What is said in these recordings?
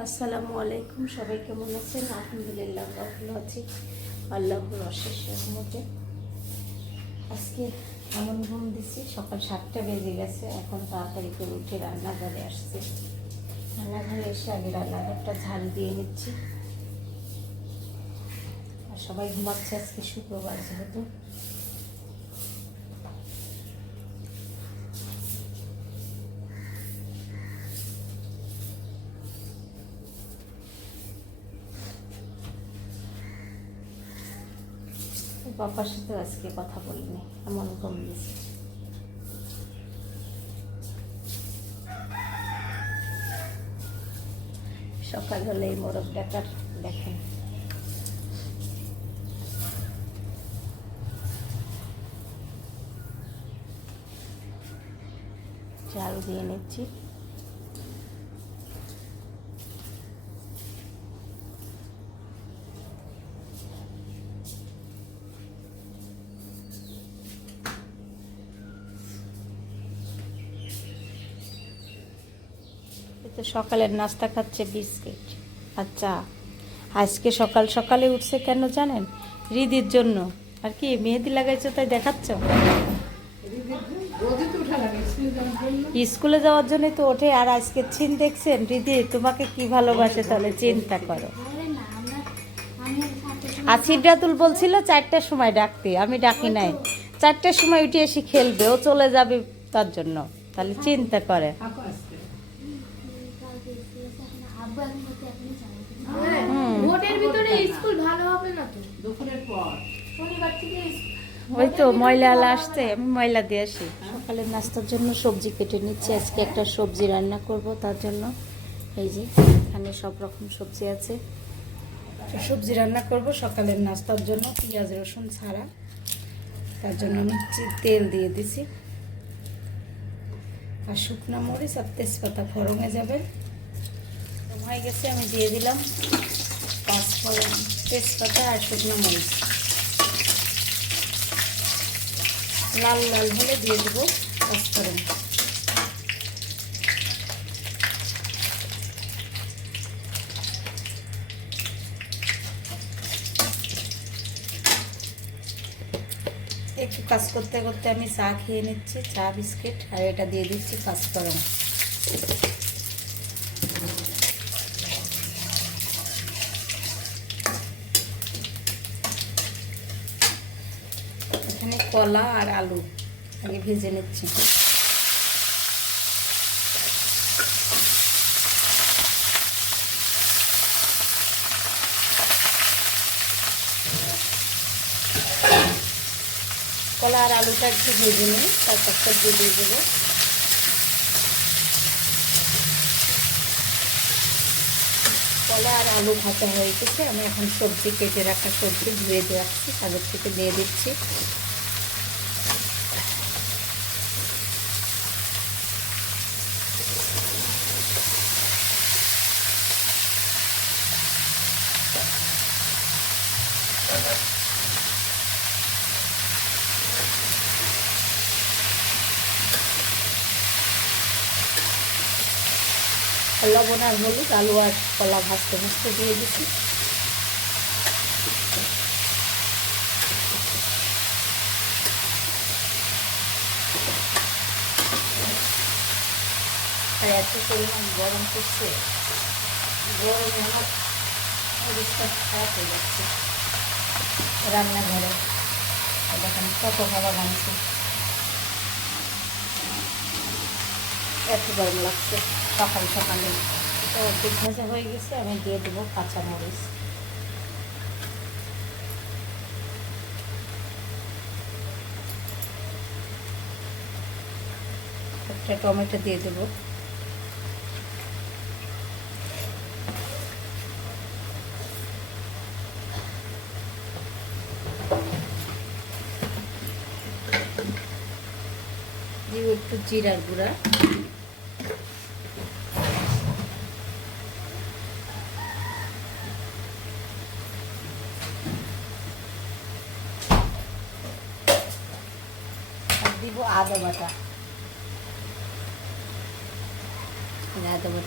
আসসালামু আলাইকুম, সবাই কেমন আছেন? আলহামদুলিল্লাহ, আমরা ভালো আছি। আল্লাহর অশেষ রহমতে। আজকে এমন ঘুম দিছি, সকাল সাতটা বেজে গেছে, এখন তাড়াতাড়ি করে উঠে রান্নাঘরে আসছে। রান্নাঘরে এসে আগে রান্নাঘরটা ঝাল দিয়ে নিচ্ছি। আর সবাই ঘুমাচ্ছে আজকে শুক্রবার যেহেতু। বাবার সাথে আজকে কথা বলিনি, এমন ঘুম দিয়েছে সকাল হলে এই মোরগ ডাকার দেখেন। চাল দিয়ে নিচ্ছি। সকালের নাস্তা খাচ্ছে বিস্কিট আচ্ছা আজকে সকাল সকালে উঠছে কেন জানেন? রিদির জন্য। আর কি, মেহেদি লাগাইছো তাই দেখাচ্ছ? স্কুলে যাওয়ার জন্য তো ওঠে, আর আজকে চিন দেখছেন? রিদি তোমাকে কি ভালোবাসে তাহলে চিন্তা করো। আর বলছিল চারটার সময় ডাকতে, আমি ডাকি নাই। চারটার সময় উঠে এসে খেলবে, ও চলে যাবে তার জন্য। তাহলে চিন্তা করে। ভোটের ভিতরে স্কুল ভালো হবে না তো? দুপুরের পর। শনিবার থেকে ওই তো ময়লা আসছে আমি ময়লা দিয়ে আসি। সকালের নাস্তার জন্য সবজি কেটে নিচ্ছি আজকে একটা সবজি রান্না করব তার জন্য। এই যে এখানে সব রকম সবজি আছে। সবজি রান্না করব সকালের নাস্তার জন্য পেঁয়াজ রসুন ছাড়া। তার জন্য আমি তেল দিয়ে দিছি। আর শুকনো মরিচ আর তেজপাতা ফরমে যাবে। হয়ে গেছে আমি দিয়ে দিলাম। পাঁচফোড়ন তেজপাতা আর শুকনো মরিচ লাল লাল হলে দিয়ে দেবো পাঁচফোড়ন একটু কাজ করতে করতে আমি চা খেয়ে নিচ্ছি চা বিস্কিট আর এটা দিয়ে দিচ্ছি পাঁচফোড়ন এখানে কলা আর আলু। আগে ভেজে নিচ্ছি। কলা আর আলুটা একটু ভেজে নিই, তারপর সবজি দিয়ে দেবো। কলা আর আলু ভাজা হয়ে গেছে। আমি এখন সবজি, কেটে রাখা সবজি ধুয়ে দিয়ে রাখছি আগের থেকে দিয়ে দিচ্ছি। লবণ আর হলুদ, আলু আর কলা ভাজতে ভাজতে দিয়ে আর এত পরিমাণ গরম করছে। গরমে আমার অবস্থা খারাপ হয়ে যাচ্ছে রান্নাঘরে। দেখেন কত হাওয়া ভাঙছে। এত গরম লাগছে। সকাল সকালে। তো অর্ধেক ভাজা হয়ে গেছে, আমি দিয়ে দেবো কাঁচা মরিচ। একটা টমেটো দিয়ে দিব। একটু জিরার গুঁড়া আর দিব আদা বাটা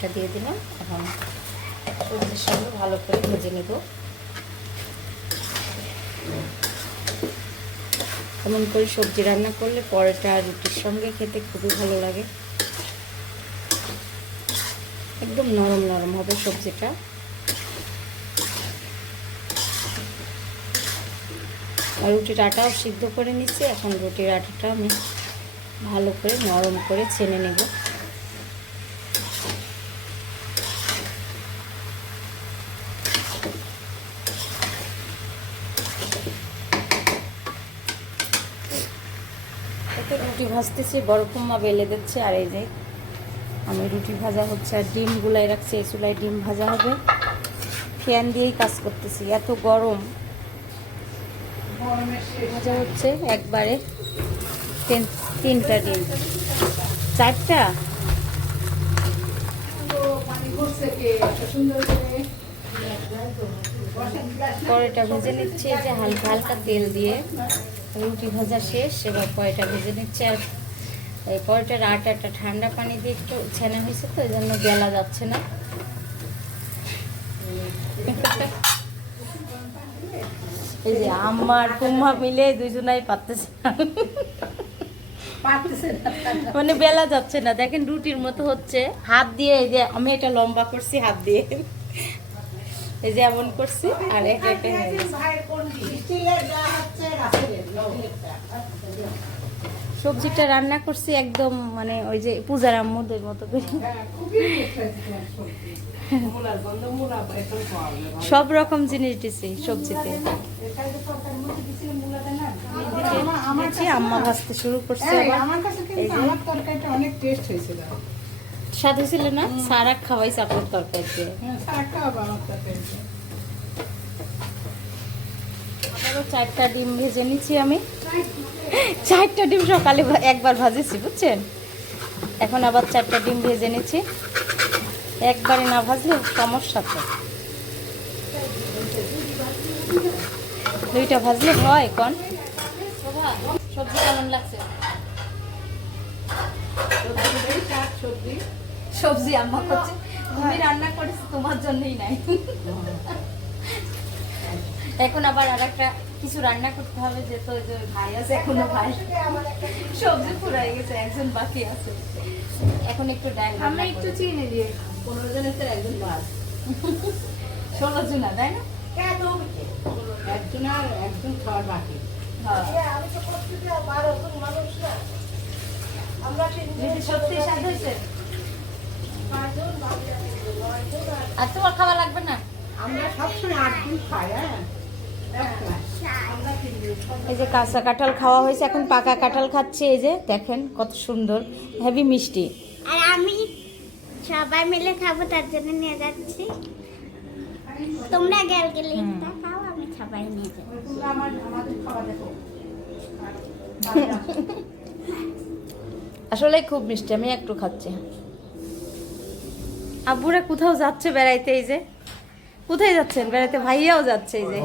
বাটা দিয়ে দিলাম এখন সবজির সঙ্গে ভালো করে ভেজে নেব। এমন করে সবজি রান্না করলে পরোটা রুটির সঙ্গে খেতে খুবই ভালো লাগে। একদম নরম নরম হবে সবজিটা। আর রুটির আটাও সিদ্ধ করে নিচ্ছি, এখন রুটির আটাটা আমি ভালো করে নরম করে ছেনে নেব এতে রুটি ভাজতেছি, বড় কুম্মা বেলে দিচ্ছে, আর এই যে আমি রুটি ভাজা হচ্ছে, আর ডিম গুলাই রাখছি, এই চুলায় ডিম ভাজা হবে। ফ্যান দিয়েই কাজ করতেছি, এত গরম। ভাজা হচ্ছে একবারে তিন- তিনটা ডিম। চারটা? পরেটা ভেজে নিচ্ছি যে হালকা হালকা তেল দিয়ে। রুটি ভাজা শেষ এবার পরোটা ভেজে নিচ্ছে। আর এই পরোটার আটাটা ঠান্ডা পানি দিয়ে একটু ছেনে হয়েছে তো এই জন্য গেলা যাচ্ছে না। এই যে আমার কুম্মা মিলে দুজনাই পারতেছে। মানে বেলা যাচ্ছে না। দেখেন রুটির মতো হচ্ছে। হাত দিয়ে এই যে আমি এটা লম্বা করছি হাত দিয়ে। এই যে এমন করছি আর একটা সবজিটা রান্না করছি একদম মানে ওই যে পূজার আম্মুদের মতো করে। সব রকম জিনিস দিছি সবজিতে। আম্মা ভাজতে শুরু করছে আমার কাছে কিন্তু আমার তরকারিটা অনেক টেস্ট হয়েছিল। সাথে ছিল না, সারা খাওয়াইছে আপনার তরকারি দিয়ে আবারও চারটা ডিম ভেজে নিচ্ছি আমি। চারটা ডিম সকালে একবার ভাজেছি, বুঝছেন? এখন আবার চারটা ডিম ভেজে নিচ্ছি। একবারে না ভাজলে সমস্যা তো। দুইটা ভাজলে হয় কন? সবজি কেমন লাগছে? সবজি। সবজি আম্মা করছে। তুমি রান্না করেছ তোমার জন্যই নাই। এখন আবার আর একটা কিছু রান্না করতে হবে যে তো যে ভাই আছে এখনও ভাই। সবজি ফুরাই গেছে একজন বাকি আছে। এখন একটু ডাল আমি একটু চিনি দিয়ে পনেরো জনের তো একজন বাদ ষোলো জনা তাই না? একজন আর একজন খাওয়ার বাকি। হ্যাঁ। সত্যি স্বাদ হয়েছে? আর তোমার খাওয়া লাগবে না? আমরা সবসময় আট দিন খাই হ্যাঁ? এই যে কাঁচা কাঁঠাল খাওয়া হয়েছে এখন পাকা কাঁঠাল খাচ্ছে এই যে দেখেন কত সুন্দর হেভি মিষ্টি। আর আমি সবাই মিলে খাব তার জন্য নিয়ে যাচ্ছি। তোমরা গেল গেলে খাও আমি সবাই নিয়ে যাব তোমরা আমার আমাদের খাওয়া দেখো। আসলে খুব মিষ্টি আমি একটু খাচ্ছি। আব্বুরা কোথাও যাচ্ছে বেড়াইতে এই যে? কোথায় যাচ্ছেন? বেড়াইতে ভাইয়াও যাচ্ছে এই যে।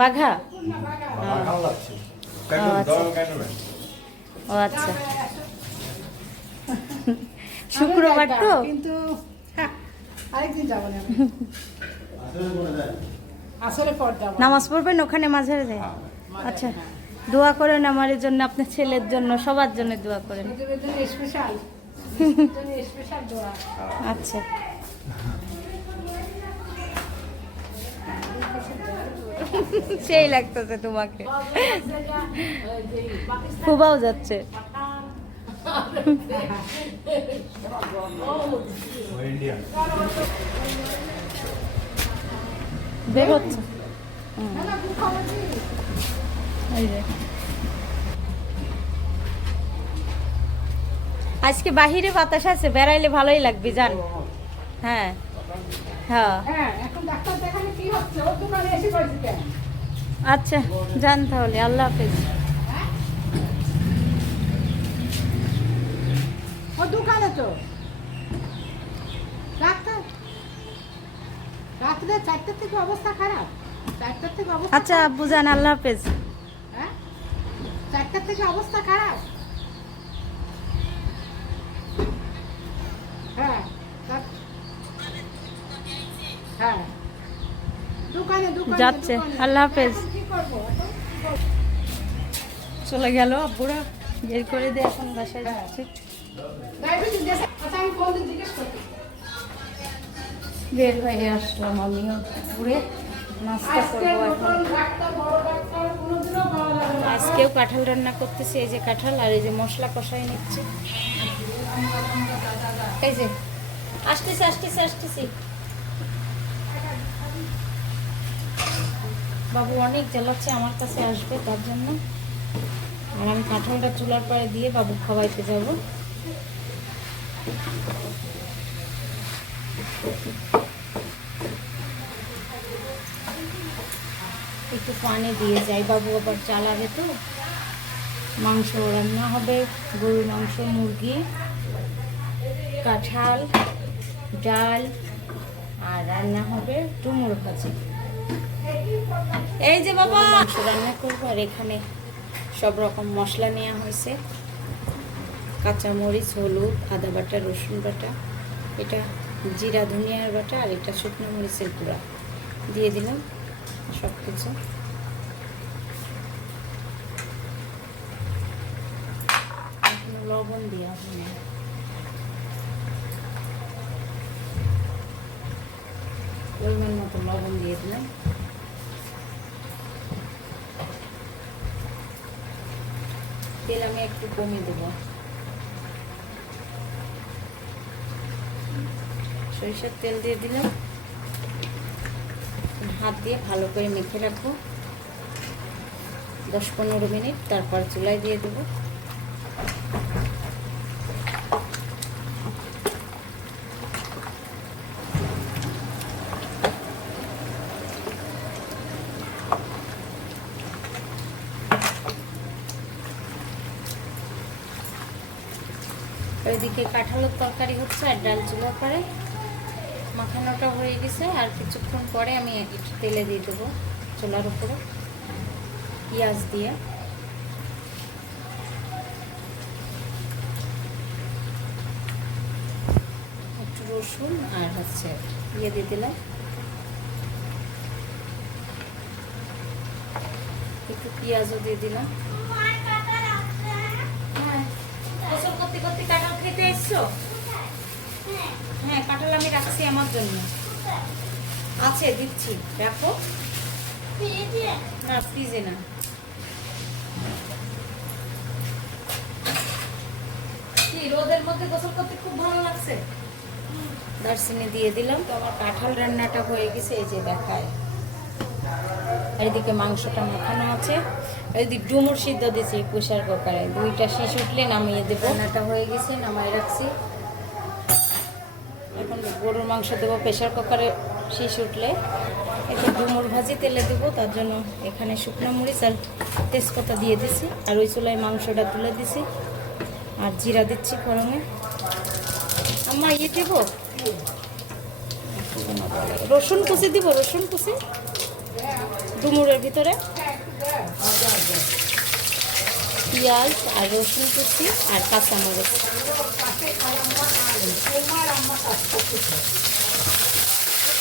বাঘা? ও আচ্ছা। ও আচ্ছা। শুক্রবার তো? কিন্তু হ্যাঁ, আরেকদিন যাব না আসলে পর যাব। নামাজ পড়বেন ওখানে মাঝারে যায়? আচ্ছা। দোয়া করেন আমার জন্য আপনার ছেলের জন্য সবার জন্য দোয়া করেন। আচ্ছা। সেই লাগতেছে তোমাকে। খুবাও যাচ্ছে। বের হচ্ছে। এই যে। আজকে বাহিরে বাতাস আছে বেড়াইলে ভালোই লাগবে জান। হ্যাঁ হ্যাঁ। হ্যাঁ আচ্ছা যান তাহলে আল্লাহ হাফেজ। দোকানে তো। ডাক্তার রাত্রে চারটার থেকে অবস্থা খারাপ। চারটার থেকে অবস্থা আচ্ছা আব্বু যান আল্লাহ হাফেজ। হ্যাঁ? চারটার থেকে অবস্থা খারাপ হ্যাঁ চার- হ্যাঁ দোকানে দোকানে যাচ্ছে। আল্লাহ হাফেজ। চলে গেল আব্বুরা বের করে দিয়ে এখন বাসায় যাচ্ছে। বের হয়ে আসলাম আমিও ঘুরে নাস্তা করব এখন। আজকেও কাঁঠাল রান্না করতেছি এই যে কাঁঠাল আর এই যে মশলা কষাই নিচ্ছে। এই যে আসতেছি আসতেছি আসতেছি। বাবু অনেক জ্বালাচ্ছে আমার কাছে আসবে তার জন্য। আর আমি কাঁঠালটা চুলার পরে দিয়ে বাবু খাওয়াইতে যাব। একটু পানি দিয়ে যাই বাবু, আবার চালাবে তো। মাংস রান্না হবে, গরুর মাংস, মুরগি, কাঁঠাল, ডাল, আর রান্না হবে ডুমুর ভাজি। এই যে বাবা। মাংস রান্না করব আর এখানে সব রকম মশলা নেওয়া হয়েছে। কাঁচামরিচ, হলুদ, আদা বাটা, রসুন বাটা, এটা জিরা, ধনিয়ার বাটা আর এটা শুকনো মরিচের গুঁড়া। দিয়ে দিলাম সব কিছু লবণ দেওয়া হয়নি। পরিমাণ মতো লবণ দিয়ে দিলাম তেল আমি একটু কমিয়ে দেবো। সরিষার তেল দিয়ে দিলাম। হাত দিয়ে ভালো করে মেখে রাখব। দশ পনেরো মিনিট, তারপর চুলায় দিয়ে দেবো। ওইদিকে কাঁঠালের তরকারি হচ্ছে আর ডাল চুলা করে। মাখানোটা হয়ে গেছে আর কিছুক্ষণ পরে আমি একটু তেলে দিয়ে দেবো চুলার উপরে পেঁয়াজ দিয়ে। একটু রসুন আর হচ্ছে ইয়ে দিয়ে দিলাম। একটু পেঁয়াজও দিয়ে দিলাম। খেতে হ্যাঁ কাঁঠাল আমি রাখছি আমার জন্য। আছে, দিচ্ছি। রাখো না, ফ্রিজে না। কি, রোদের মধ্যে গোসল করতে খুব ভালো লাগছে? দারচিনি দিয়ে দিলাম। তো আমার কাঁঠাল রান্নাটা হয়ে গেছে, এই যে দেখায়। আর এদিকে মাংসটা মাখানো আছে। এদিকে ডুমুর সিদ্ধ দিয়েছি প্রেশার কুকারে। দুইটা শীষ উঠলে নামিয়ে দেবো। রান্নাটা হয়ে গেছে নামাই রাখছি। এখন গরুর মাংস দেবো প্রেশার কুকারে শীষ উঠলে। একটু ডুমুর ভাজি তেলে দেবো তার জন্য এখানে শুকনো মরিচ আর তেজপাতা দিয়ে দিছি। আর ওই চুলায় মাংসটা তুলে দিছি। আর জিরা দিচ্ছি গরমে। আম্মা ইয়ে দেবো? রসুন কুচি দিব রসুন কুচি? ডুমুরের ভিতরে। পেঁয়াজ আর রসুন কুচি আর কাঁচামরিচ।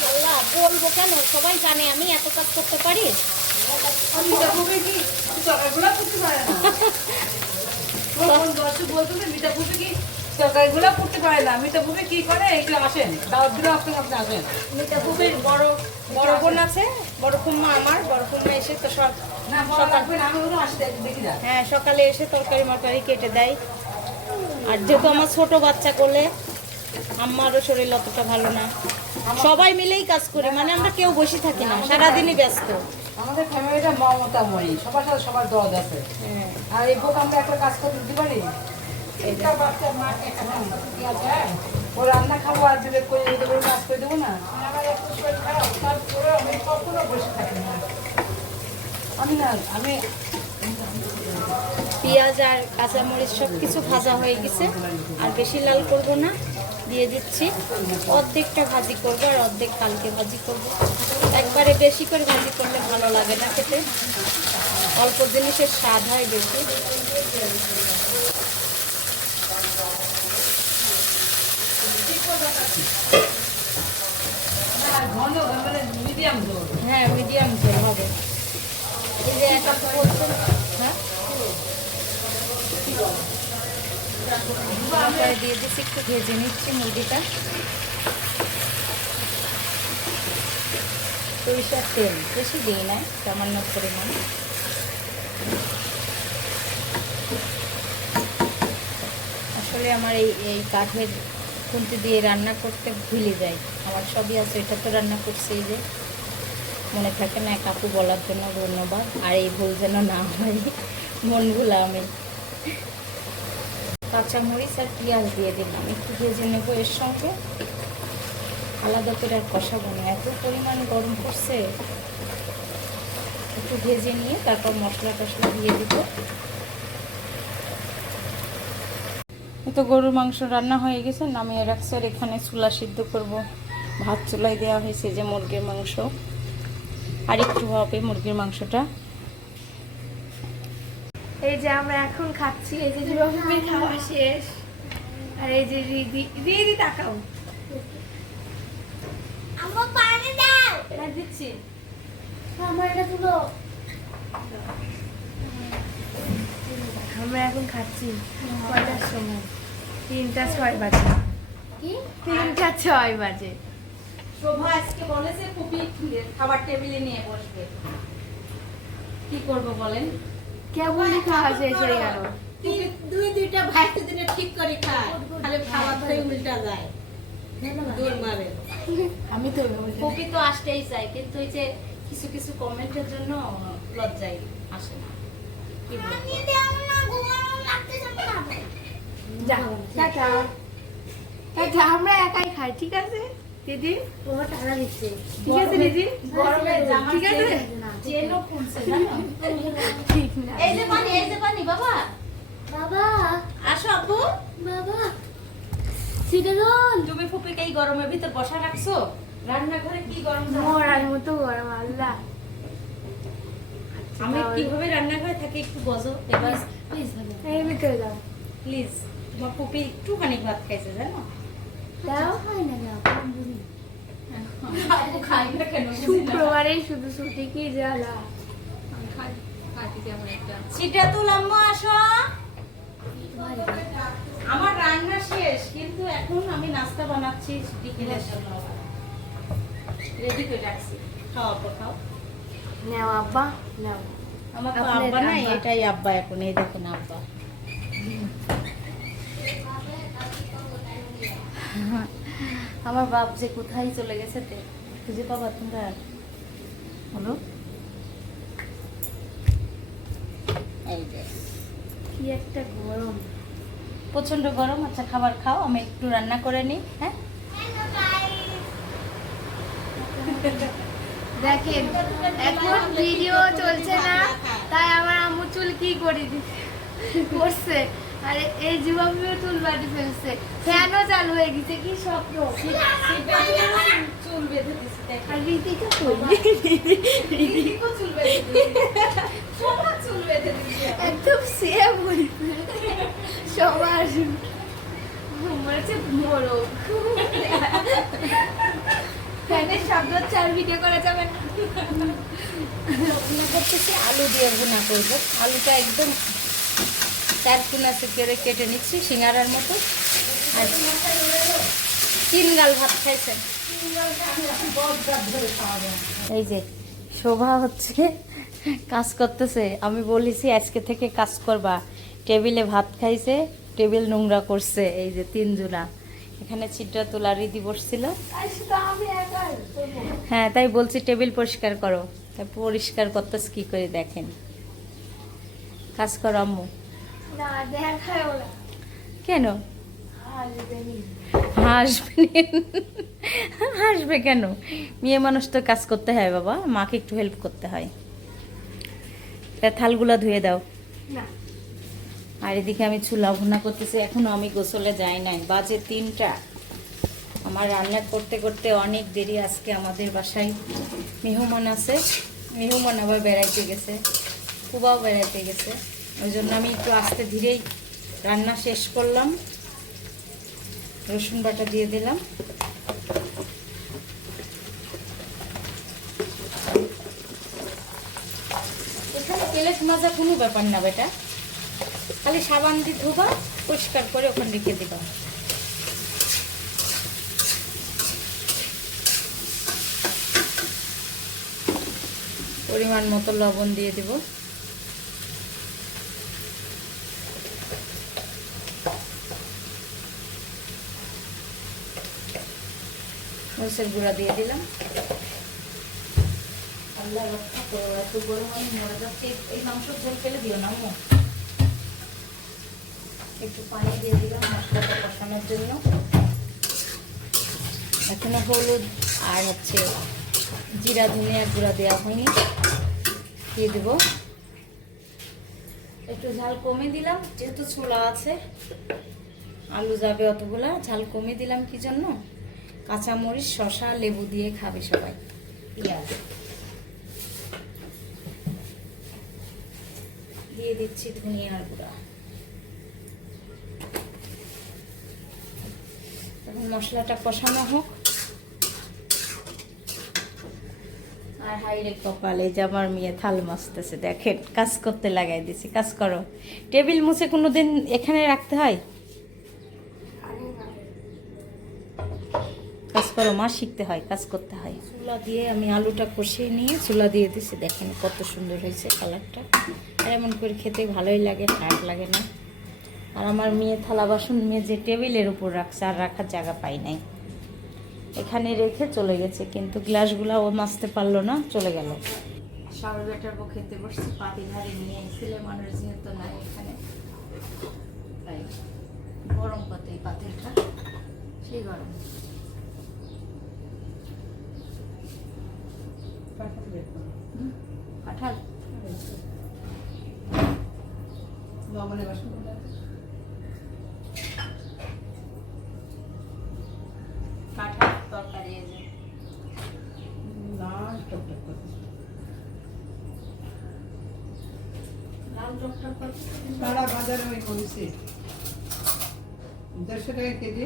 আল্লাহ, বলব কেন? সবাই জানে আমি এত কাজ করতে পারি? তরকারিগুলো করতে পারে না। কি করে? আসেন। দাওয়াত দিলে আপনি আপনি আসেন বড় বড় বোন আছে। বড় আমার। বড় এসে তো সব হ্যাঁ সকালে এসে তরকারি মরকারি কেটে দেয়। আর যেহেতু আমার ছোট বাচ্চা করলে আমারও শরীর অতটা ভালো না। সবাই মিলেই কাজ করি মানে আমরা কেউ বসে থাকি না সারাদিনই ব্যস্ত। আমাদের ফ্যামিলিটা মমতাময়ী সবার সাথে সবার দরদ আছে। হ্যাঁ। আর এই বোক আমরা একটা কাজ করতে দিতে পারি রান্না খাব, আর যদি পেঁয়াজ আর কাঁচামরিচ সব কিছু ভাজা হয়ে গেছে। আর বেশি লাল করব না, দিয়ে দিচ্ছি। অর্ধেকটা ভাজি করব আর অর্ধেক কালকে ভাজি করব। একবারে বেশি করে ভাজি করলে ভালো লাগে না খেতে। অল্প জিনিসের স্বাদ হয় বেশি ঘন ঘন মানে মিডিয়াম জোর হ্যাঁ হ্যাঁ? ভেজে নিচ্ছি মুরগিটা সরিষার তেল, বেশি দিই না, সামান্য পরিমাণ। আসলে আমার এই এই কাঠের খুন্তি দিয়ে রান্না করতে ভুলে যাই। আমার সবই আছে, এটা তো রান্না করছি যে। মনে থাকে না কাকু বলার জন্য ধন্যবাদ, আর এই ভুল যেন না হয়, মন ভুলা আমি কাঁচামরিচ আর পেঁয়াজ দিয়ে দিলাম, একটু ভেজে নেব এর সঙ্গে। আলাদা করে আর কষাবো না, এত পরিমাণ গরম করছে। একটু ভেজে নিয়ে তারপর মশলা টশলা দিয়ে দিব এই তো গরুর মাংস রান্না হয়ে গেছে নামিয়ে রাখছে। আর এখানে চুলা সিদ্ধ করব। ভাত চুলাই দেওয়া হয়েছে যে মুরগির মাংস। আর একটু হবে মুরগির মাংসটা। এই যে আমরা এখন খাচ্ছি এই যে রহিমের খাওয়া শেষ। আর এই যে রিদি রিদি তাকাও। আমার পানি দাও। এটা দিচ্ছি। আমার এটা তুলো। আমরা এখন খাচ্ছি কয়টার সময়? তিনটা ছয় বাজে। কি? তিনটা ছয় বাজে। শোভা আজকে বলেছে খুবই খাবার টেবিলে নিয়ে বসবে। কি করব বলেন? কেমনই খাওয়া শেষ হয়ে গেল দুই দুইটা ভাই দিনে ঠিক করে খায়। খালি খাওয়া ধরে উল্টা যায়। দূর মারে আমি তো কপি তো আসতেই চাই কিন্তু এই যে কিছু কিছু কমেন্টের জন্য লজ্জায় আসে না। কি বলব? আমরা একাই খাই ঠিক আছে? দিদি? টাকা দিচ্ছে ঠিক আছে দিদি? ঠিক আছে? চেনও খুলছে জানো ঠিক না। এই যে পানি এই যে পানি বাবা। বাবা। আসো আপু। বাবা। সিটারন তুমি ফুপিকে এই গরমের ভিতর বসা রাখছো? রান্নাঘরে কি গরম? মরার মতো গরম আল্লাহ। আমি কীভাবে রান্নাঘরে থাকি একটু বজো এবার এই ভিতরে দাও প্লিজ তোমার ফুপি একটুখানি ভাত খাইছে জানো? দাও। হয় না দাও আপু খাই না। কেন বুঝি না। শুক্রবারে শুধু ছুটি কি জ্বালা? সিটা তুলাম্মা আসো। আমার রান্না শেষ কিন্তু এখন আমি নাস্তা বানাচ্ছি বিকেলের জন্য। রেডি করে রাখছি। খাওয়া পর খাও। নেও আব্বা নেও। আমার তো আব্বা নাই এটাই আব্বা এখন এই দেখুন আব্বা। আমার বাপ যে কোথায় চলে গেছে খুঁজে পাবা তোমরা? হলো এই যে। কি একটা গরম। প্রচণ্ড গরম আচ্ছা খাবার খাও আমি একটু রান্না করে নিই হ্যাঁ? দেখেন, এখন ভিডিও চলছে না, তাই আমার আম্মু চুল কি করে করছে? আর, এই যুবকও চুল বাড়ি ফেলছে। ফ্যানও চালু হয়ে গেছে, কি স্বপ্ন? চুল আর রীতিকা চুল বেঁধে একদম সেম সবার। হচ্ছে মোরগ ফ্যানের শব্দ চার ভিডিও করা যাবে না। ভুনা করতেছি আলু দিয়ে ভুনা করব। আলুটা একদম চার কুনা করে কেটে নিচ্ছি, সিঙ্গারার মতো। আর তিন গাল ভাত খাইছেন। এই যে, শোভা হচ্ছে, কাজ করতেছে। আমি বলেছি, আজকে থেকে কাজ করবা। টেবিলে ভাত খাইছে, টেবিল নোংরা করছে, এই যে তিন জোড়া এখানে ছিটটা তোলা রিদি বসছিল আর শুধু আমি একাই করব। হ্যাঁ তাই বলছি টেবিল পরিষ্কার করো। তাই পরিষ্কার করতেছ কি করে দেখেন? কাজ করো আম্মু। কেন? হাসবে হাসবে কেন? মেয়ে মানুষ তো কাজ করতে হয় বাবা মাকে একটু হেল্প করতে হয়। তা থালগুলা ধুয়ে দাও। না। আর এদিকে আমি চুলা ভুনা করতেছি এখনও আমি গোসলে যাই নাই। বাজে তিনটা। আমার রান্না করতে করতে অনেক দেরি আজকে আমাদের বাসায়। মেহমান আছে। মেহমান আবার বেড়াইতে গেছে। কুবাও বেড়াইতে গেছে। ওই জন্য আমি একটু আস্তে ধীরেই রান্না শেষ করলাম। রসুন বাটা দিয়ে দিলাম। এখানে তেলে মাজা কোনো ব্যাপার না বেটা। খালি সাবান দিয়ে ধোবা, পরিষ্কার করে ওখানে রেখে দিবা। পরিমাণ মতো লবণ দিয়ে দিব। মরিচের গুঁড়া দিয়ে দিলাম। আল্লাহ রক্ষা করো, এত গরম আমি মরে যাচ্ছে, এই- মাংসর ঝোল ফেলে দিও না একটু পানি দিয়ে দিলাম মশলাটা কষানোর জন্য। এখনও হলুদ আর হচ্ছে জিরা, ধনিয়া গুঁড়া দেওয়া হয়নি। দিয়ে দেব। একটু ঝাল কমে দিলাম, যেহেতু ছোলা আছে। আলু যাবে অতগুলা, ঝাল কমে দিলাম কি জন্য? কাঁচামরিচ শশা লেবু দিয়ে খাবে সবাই। পেঁয়াজ। দিয়ে দিচ্ছি ধনিয়ার গুঁড়া। এখন মশলাটা কষানো হোক। আর হাইরে কপালে যে আমার মেয়ে থাল মাছতেছে, দেখেন, কাজ করতে লাগাই দিছি, কাজ করো। টেবিল মুছে কোনো দিন এখানে রাখতে হয়? কাজ করো মা শিখতে হয়, কাজ করতে হয়। চুলা দিয়ে আমি আলুটা কষিয়ে নিয়ে চুলা দিয়ে দিছি, দেখেন কত সুন্দর হয়েছে কালারটা। আর এমন করে খেতে ভালোই লাগে, খারাপ লাগে না। আর আমার মেয়ে থালা বাসন মেজে টেবিলের উপর রাখছে আর রাখার জায়গা পাই নাই। এখানে রেখে চলে গেছে কিন্তু গ্লাসগুলো ও মাজতে পারল না চলে গেল। সবাই বেটার খেতে বসছে পাতি ধারে নিয়ে ছেলে মানুষ যেহেতু নাই এখানে। তাই গরম কত এই পাতিলটা? সেই গরম। কাঁঠাল লবণে বাসন কাঁঠাল তরকারি এই যে না টক টক করে লাল টকটক করছে সারা বাজারে ওই করেছি। দেড়শো টাকা কেজি।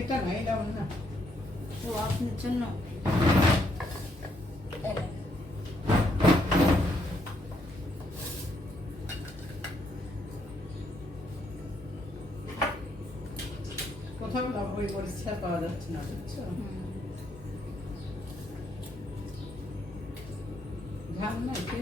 এটা না এটা না ও আপনার জন্য। কোথাও না ওই পরিষ্কার পাওয়া যাচ্ছে না বুঝছ হুম। ঝাল না টেস্ট আছে মরিচগুলা হুম। একদম ঝাল ছাড়া কাঁঠাল কাটি একটু মাংস দিয়ে রান্না করলে বেশি ভালো হতো থাক যেটুক খাই দেয় ব্যাস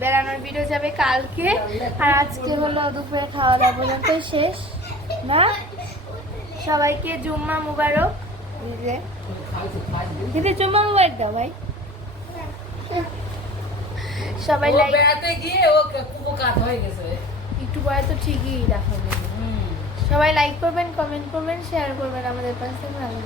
বেড়ানোর ভিডিও যাবে কালকে। আর আজকে হলো দুপুরে খাওয়া দাওয়া পর্যন্তই শেষ। না? সবাইকে জুম্মা মুবারক। দিদি জুম্মা মুবারক দাও ভাই। সবাই লাইক বেড়াতে গিয়ে ও কুপকাত হয়ে গেছে। একটু পরে তো ঠিকই দেখাবে। সবাই লাইক করবেন কমেন্ট করবেন শেয়ার করবেন আমাদের পাশে ভালো।